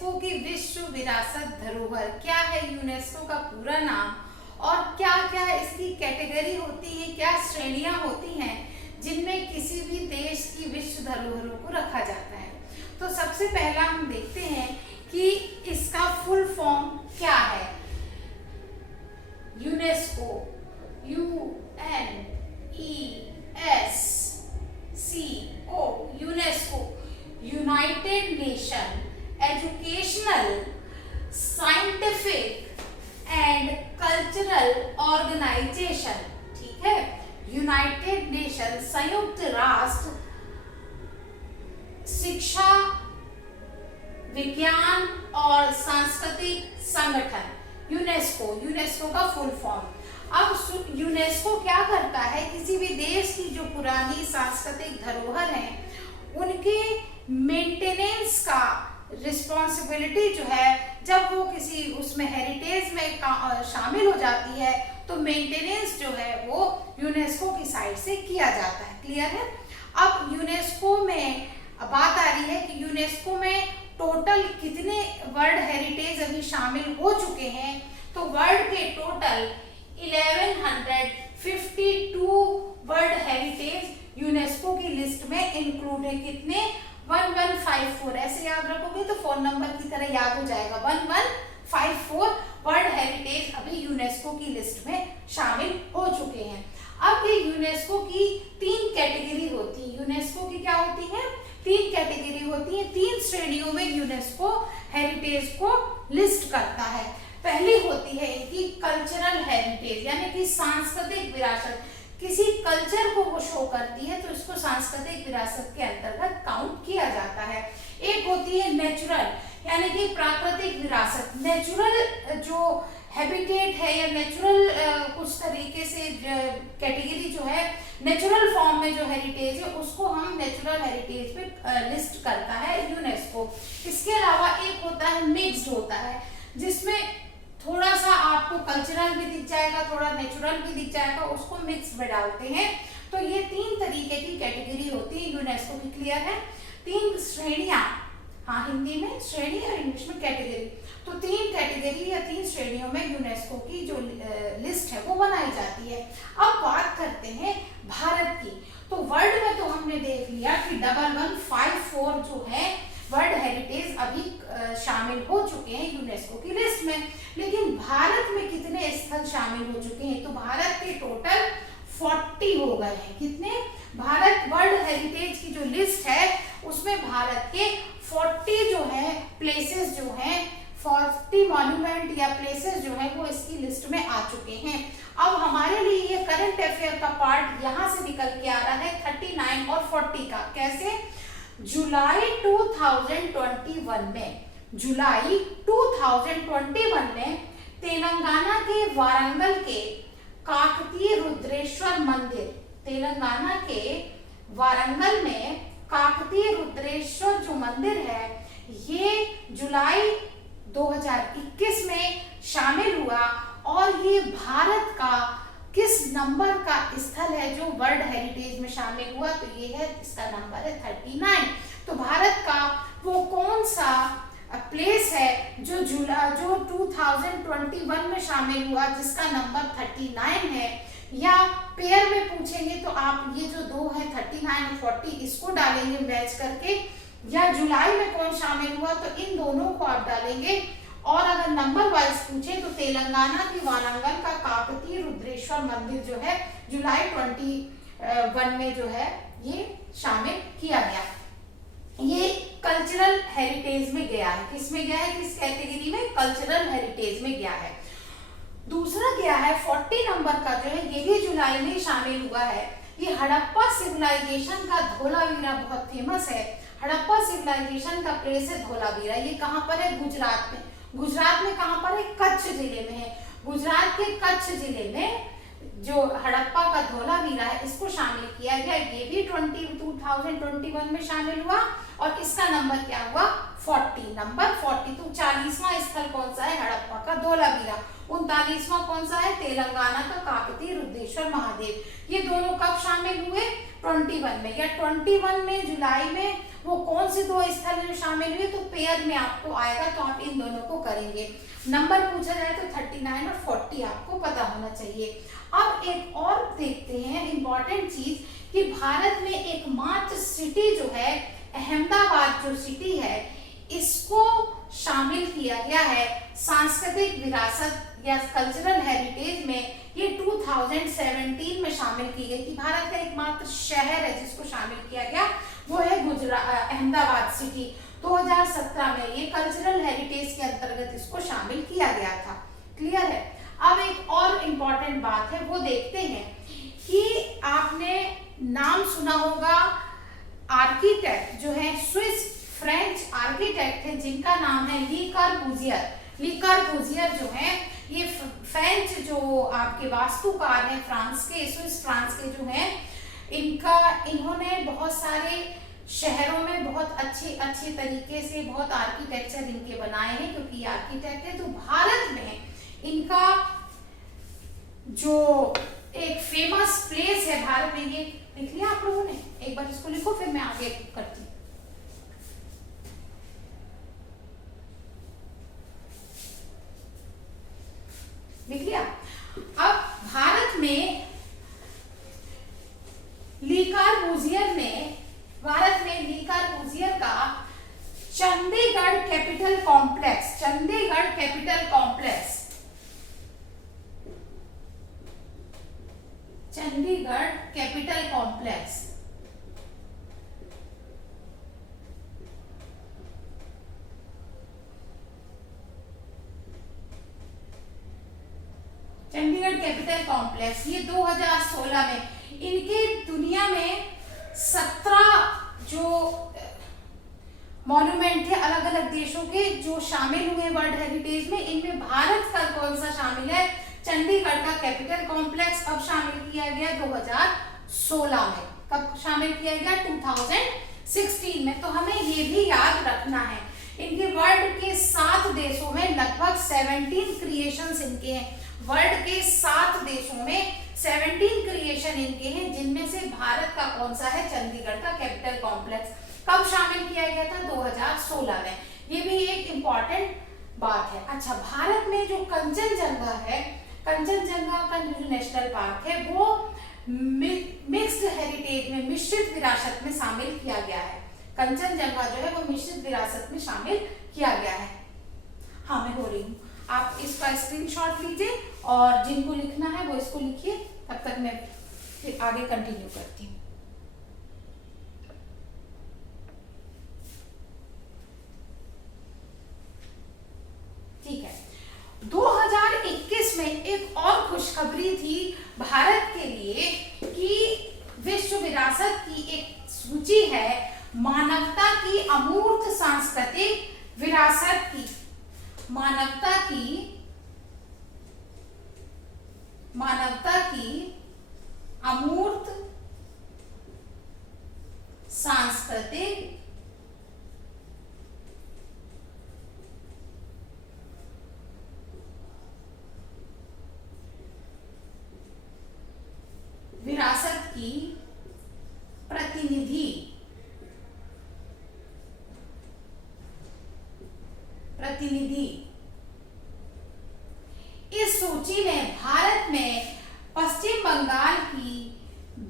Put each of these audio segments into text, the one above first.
UNESCO की विश्व विरासत धरोहर क्या है, यूनेस्को का पूरा नाम, और क्या क्या इसकी कैटेगरी होती है, क्या श्रेणियां होती हैं जिनमें किसी भी देश की विश्व धरोहरों को रखा जाता है। तो सबसे पहला हम देखते हैं कि इसका फुल फॉर्म क्या है। UNESCO, UNESCO, UNESCO United nation educational, scientific and cultural organisation. ठीक है, यूनाइटेड नेशन संयुक्त राष्ट्र शिक्षा, विज्ञान और सांस्कृतिक संगठन। यूनेस्को का फुल फॉर्म। अब यूनेस्को क्या करता है, किसी भी देश की जो पुरानी सांस्कृतिक धरोहर है उनके मेंटेनेंस का रिस्पॉन्सिबिलिटी जो है, जब वो किसी उसमें हेरिटेज में शामिल हो जाती है तो मेंटेनेंस जो है वो यूनेस्को की साइड से किया जाता है। क्लियर है। अब यूनेस्को में बात आ रही है कि यूनेस्को में टोटल कितने वर्ल्ड हेरिटेज अभी शामिल हो चुके हैं। तो वर्ल्ड के टोटल 1152 वर्ल्ड हेरिटेज यूनेस्को की लिस्ट में इंक्लूड है। कितने? 1154। ऐसे याद रखोगे तो फोन नंबर की तरह याद हो जाएगा। 1154 वर्ल्ड हेरिटेज अभी यूनेस्को की लिस्ट में शामिल हो चुके हैं। अब ये यूनेस्को की 3 कैटेगरी होती है। यूनेस्को की क्या होती है? 3 कैटेगरी होती है। 3 श्रेणियों में यूनेस्को हेरिटेज को लिस्ट करता है। पहली होती है इनकी कल्चरल हेरिटेज, यानी कि सांस्कृतिक विरासत। किसी कल्चर को वो शो करती है तो इसको सांस्कृतिक विरासत के अंतर्गत काउंट किया जाता है। एक होती है नेचुरल, यानी कि प्राकृतिक विरासत। नेचुरल जो हैबिटेट है या नेचुरल कुछ तरीके से कैटेगरी जो है, नेचुरल फॉर्म में जो हेरिटेज है उसको हम नेचुरल हेरिटेज पे लिस्ट करता है यूनेस्को। इसके अलावा एक होता है मिक्स्ड होता है, जिसमें थोड़ा सा आपको कल्चरल भी दिख जाएगा, थोड़ा नेचुरल भी दिख जाएगा, उसको मिक्स में डालते हैं। तो ये 3 तरीके की कैटेगरी होती है यूनेस्को की। क्लियर है। 3 श्रेणियां, हाँ हिंदी में श्रेणी और इंग्लिश में कैटेगरी। तो 3 कैटेगरी या 3 श्रेणियों में यूनेस्को की जो लिस्ट है वो बनाई जाती है। अब बात करते हैं भारत की। तो वर्ल्ड में तो हमने देख लिया कि 1154 जो है वर्ल्ड हेरिटेज अभी शामिल हो चुके हैं यूनेस्को की लिस्ट में। लेकिन भारत में कितने स्थल शामिल हो चुके हैं? तो भारत के टोटल 40 हो गए हैं। कितने? भारत वर्ल्ड हेरिटेज की जो लिस्ट है उसमें भारत के 40 जो है प्लेसेस जो हैं, 40 मॉन्यूमेंट या प्लेसेस जो है वो इसकी लिस्ट में आ चुके हैं। अब हमारे लिए ये करंट अफेयर का पार्ट यहाँ से निकल के आ रहा है 39 और 40 का। कैसे? जुलाई 2021 में, जुलाई 2021 में तेलंगाना के वारंगल के काकतीय रुद्रेश्वर मंदिर, तेलंगाना के वारंगल में काकतीय रुद्रेश्वर जो मंदिर है ये जुलाई 2021 में शामिल हुआ। और ये भारत का किस नंबर का स्थल है जो वर्ल्ड हेरिटेज में शामिल हुआ? तो ये है, इसका नंबर है 39। तो भारत का वो कौन सा प्लेस है जो 2021 में शामिल हुआ जिसका नंबर 39 है? या पेयर में पूछेंगे तो आप ये जो 2 है 39 और 40 इसको डालेंगे मैच करके, या जुलाई में कौन शामिल हुआ तो इन दोनों को आप डालेंगे। और अगर नंबर वाइज पूछे तो तेलंगाना की वारंगल का काकतीय रुद्रेश्वर मंदिर जो है जुलाई 21 में जो है ये शामिल किया गया। ये कल्चरल हेरिटेज में गया है। किस में गया है? किस कैटेगरी में? कल्चरल हेरिटेज में गया है। दूसरा गया है 40 नंबर का जो है, ये भी जुलाई में शामिल हुआ है। ये हड़प्पा सिविलाइजेशन का धोलावीरा बहुत फेमस है। हड़प्पा सिविलाइजेशन का प्लेस है धोलावीरा। ये कहाँ पर है? गुजरात में। गुजरात में कहाँ पर है? कच्छ जिले में है। गुजरात के कच्छ जिले में जो हड़प्पा का धोलावीरा है इसको शामिल किया गया। ये भी 2021 में शामिल हुआ और इसका नंबर क्या हुआ? 40, नंबर 40। तो 40वां स्थल कौन सा है? हड़प्पा का धोलावीरा। 39वां कौन सा है? तेलंगाना का काकतीय रुद्रेश्वर महादेव। ये दोनों कब शामिल हुए? 21 में, या 21 में जुलाई में वो कौन से दो स्थल में शामिल हुए? तो पेयर में आपको आएगा, तो आप इन दोनों को करेंगे। नंबर पूछा जाए तो 39 और 40 आपको पता होना चाहिए। अब एक और देखते हैं इंपॉर्टेंट चीज कि भारत में एकमात्र सिटी जो है अहमदाबाद जो सिटी है, इसको शामिल किया गया है सांस्कृतिक विरासत या कल्चरल हेरिटेज में। ये 2017 में शामिल की गई थी। भारत का एकमात्र शहर है जिसको शामिल किया गया, वो है अहमदाबाद सिटी। 2017 में ये कल्चरल हेरिटेज के अंतर्गत इसको शामिल किया गया था। क्लियर है? अब एक और इम्पॉर्टेंट बात है वो देखते हैं कि आपने नाम सुना होगा आर्किटेक्ट जो है स्विस फ्रेंच आर्किटेक्ट है जिनका नाम है ली कॉर्बूजियर। ली कॉर्बूजियर जो है ये फ्रेंच जो आपके वास्तुकार हैं फ्रांस के, स्विस फ्रांस के जो हैं, इन्होंने बहुत सारे शहरों में बहुत अच्छे तरीके से बहुत आर्किटेक्चर इनके बनाए हैं क्योंकि आर्किटेक्ट है। तो भारत में इनका जो एक फेमस प्लेस है भारत में, ये लिख लिया आप लोगों ने? एक बार इसको लिखो फिर मैं आगे करती हूँ। लिख लिया? अब भारत में ली कॉर्बूजियर ने का चंडीगढ़ कैपिटल कॉम्प्लेक्स ये 2016 में, इनके दुनिया में 17 जो मॉन्यूमेंट थे अलग अलग देशों के जो शामिल हुए वर्ल्ड हेरिटेज में, इनमें भारत का कौन सा शामिल है? चंडीगढ़ का कैपिटल कॉम्प्लेक्स। कब शामिल किया गया? 2016 में। कब शामिल किया गया? 2016 में। तो हमें ये भी याद रखना है इनके वर्ल्ड के 7 देशों में लगभग 17 क्रिएशंस इनके हैं। वर्ल्ड के 7 देशों में 17 क्रिएशन इनके हैं, जिनमें से भारत का कौन सा है? चंडीगढ़ का कैपिटल कॉम्प्लेक्स। कब शामिल किया गया था? 2016 में। ये भी एक इम्पॉर्टेंट बात है। अच्छा, भारत में जो कंचनजंगा है, कंचनजंगा का जो नेशनल पार्क है वो मिक्स्ड हेरिटेज में, मिश्रित विरासत में शामिल किया गया है। कंचनजंगा जो है वो मिश्रित विरासत में शामिल किया गया है। हाँ, मैं हो रही हूँ, आप इसका स्क्रीनशॉट लीजिए और जिनको लिखना है वो इसको लिखिए, तब तक मैं फिर आगे कंटिन्यू करती हूँ। ठीक है, 2021 में एक और खुशखबरी थी भारत के लिए कि विश्व विरासत की एक सूची है मानवता की अमूर्त सांस्कृतिक विरासत की। मानवता की अमूर्त सांस्कृतिक विरासत की प्रतिनिधि इस सूची में भारत में पश्चिम बंगाल की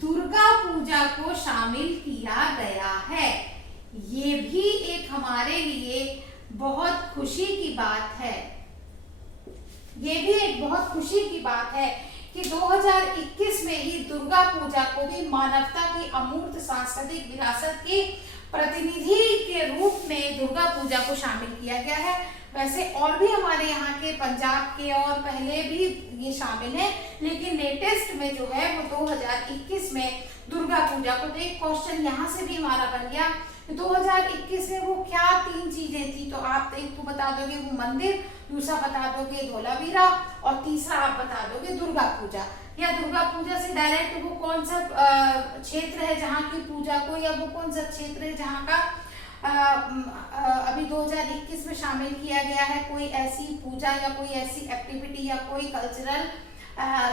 दुर्गा पूजा को शामिल किया गया है। ये भी एक हमारे लिए बहुत खुशी की बात है। ये भी एक बहुत खुशी की बात है कि 2021 में ही दुर्गा पूजा को भी मानवता की अमूर्त सांस्कृतिक विरासत की प्रतिनिधि के रूप में दुर्गा पूजा को शामिल किया गया है। वैसे और भी हमारे यहाँ के पंजाब के और पहले भी ये शामिल है, लेकिन लेटेस्ट में जो है वो 2021 में दुर्गा पूजा को। तो एक क्वेश्चन यहाँ से भी हमारा बन गया, 2021 में वो क्या 3 चीजें थी? तो आप एक तो बता दोगे वो मंदिर, दूसरा बता दोगे धोलावीरा और तीसरा आप बता दोगे दुर्गा पूजा। या दुर्गा पूजा से डायरेक्ट वो कौन सा क्षेत्र है जहाँ की पूजा को, या वो कौन सा क्षेत्र है जहाँ का अभी 2021 में शामिल किया गया है? कोई ऐसी पूजा या कोई ऐसी एक्टिविटी या कोई कल्चरल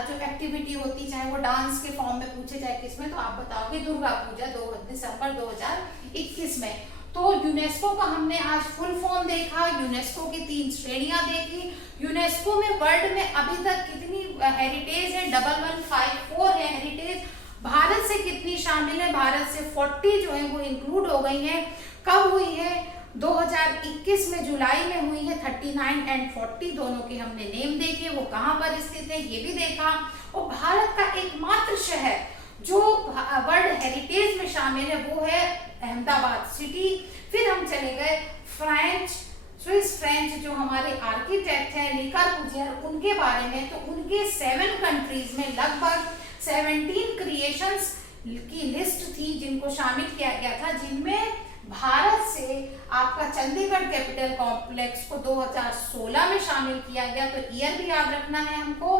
जो एक्टिविटी होती, चाहे वो डांस के फॉर्म में पूछे चाहे किस में, तो आप बताओगे दुर्गा पूजा 2 दिसंबर 2021 में। तो यूनेस्को का हमने आज फुल फॉर्म देखा, यूनेस्को की 3 श्रेणियां देखी। यूनेस्को में वर्ल्ड में अभी तक कितनी हेरिटेज है? 1154 है हेरिटेज। भारत से कितनी शामिल है? भारत से 40 जो है वो इंक्लूड हो गई है। कब हुई है? 2021 में जुलाई में हुई है। 39 एंड 40 दोनों के हमने नेम देखे, वो कहाँ पर स्थित है ये भी देखा। और भारत का एकमात्र शहर जो वर्ल्ड हेरिटेज में शामिल है वो है अहमदाबाद सिटी। फिर हम चले गए स्विस फ्रेंच जो हमारे आर्किटेक्ट हैं ले कॉर्बुसियर, उनके बारे में। तो उनके 7 कंट्रीज में लगभग 17 क्रिएशंस की लिस्ट थी जिनको शामिल किया गया था, जिनमें भारत से आपका चंडीगढ़ कैपिटल कॉम्प्लेक्स को 2016 में शामिल किया गया। तो ईयर भी याद रखना है हमको।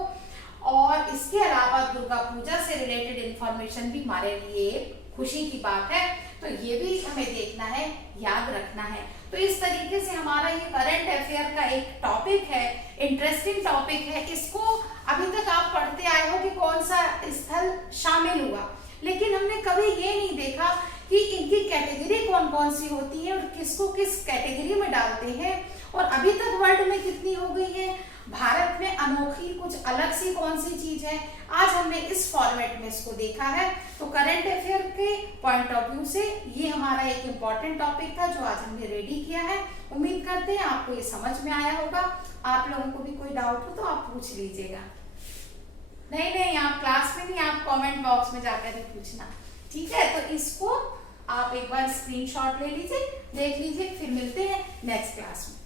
और इसके अलावा दुर्गा पूजा से रिलेटेड इंफॉर्मेशन भी हमारे लिए खुशी की बात है, तो ये भी हमें देखना है, याद रखना है। तो इस तरीके से हमारा ये करंट अफेयर का एक टॉपिक है, इंटरेस्टिंग टॉपिक है। इसको अभी तक आप पढ़ते आए हो कि कौन सा स्थल शामिल हुआ, लेकिन हमने कभी ये नहीं देखा कि इनकी कैटेगरी कौन कौन सी होती है और किसको किस कैटेगरी में डालते हैं। और अभी तक वर्ल्ड में कितनी हो गई है, भारत में अनोखी कुछ अलग सी कौन सी चीज है, आज हमने इस फॉर्मेट में इसको देखा है। तो करंट अफेयर के पॉइंट ऑफ व्यू से ये हमारा एक इम्पॉर्टेंट टॉपिक था जो आज हमने रेडी किया है। उम्मीद करते हैं आपको ये समझ में आया होगा। आप लोगों को भी कोई डाउट हो तो आप पूछ लीजिएगा। नहीं, आप क्लास में नहीं, आप कमेंट बॉक्स में जाकर ही पूछना, ठीक है। तो इसको आप एक बार स्क्रीनशॉट ले लीजिए, देख लीजिए, फिर मिलते हैं नेक्स्ट क्लास में।